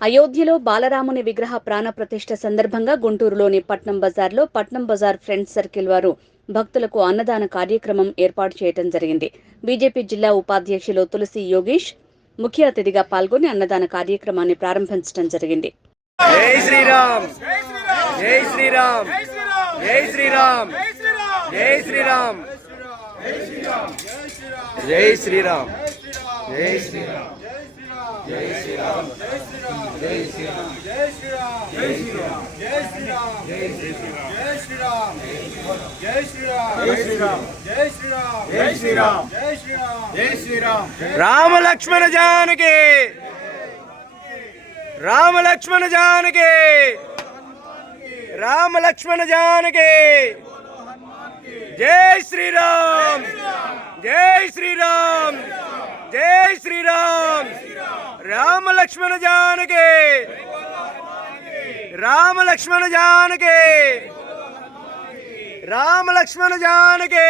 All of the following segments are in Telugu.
అయోధ్యలో బాలరాముని విగ్రహ ప్రాణప్రతిష్ఠ సందర్భంగా గుంటూరులోని పట్నం బజార్లో పట్నం బజార్ ఫ్రెండ్స్ సర్కిల్ వారు భక్తులకు అన్నదాన కార్యక్రమం ఏర్పాటు చేయడం జరిగింది. బీజేపీ జిల్లా ఉపాధ్యక్షులు తులసి యోగేష్ ముఖ్య అతిథిగా పాల్గొని అన్నదాన కార్యక్రమాన్ని ప్రారంభించడం జరిగింది. జై శ్రీరామ్, జై శ్రీరామ్, జై శ్రీరామ్, జై శ్రీరామ్, జై శ్రీరామ్, జై శ్రీరామ్, జై శ్రీరామ్, జై శ్రీరామ్, జై శ్రీరామ్, జై శ్రీరామ్, జై శ్రీరామ్, జై శ్రీరామ్, జై శ్రీరామ్, జై శ్రీరామ్, జై శ్రీరామ్, జై శ్రీరామ్, జై శ్రీరామ్, జై శ్రీరామ్. రామ లక్ష్మణ జానకి, రామ లక్ష్మణ జానకి, రామ లక్ష్మణ జానకి. జై శ్రీరామ్, జై శ్రీరామ్, జై శ్రీరామ్. రామ లక్ష్మణ జానకి, రామ లక్ష్మణ జానకి, రామ లక్ష్మణ జానకి.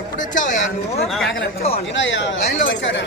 ఎప్పుడు వచ్చావయ్యా నువ్వు? లైన్ లో వచ్చాడా?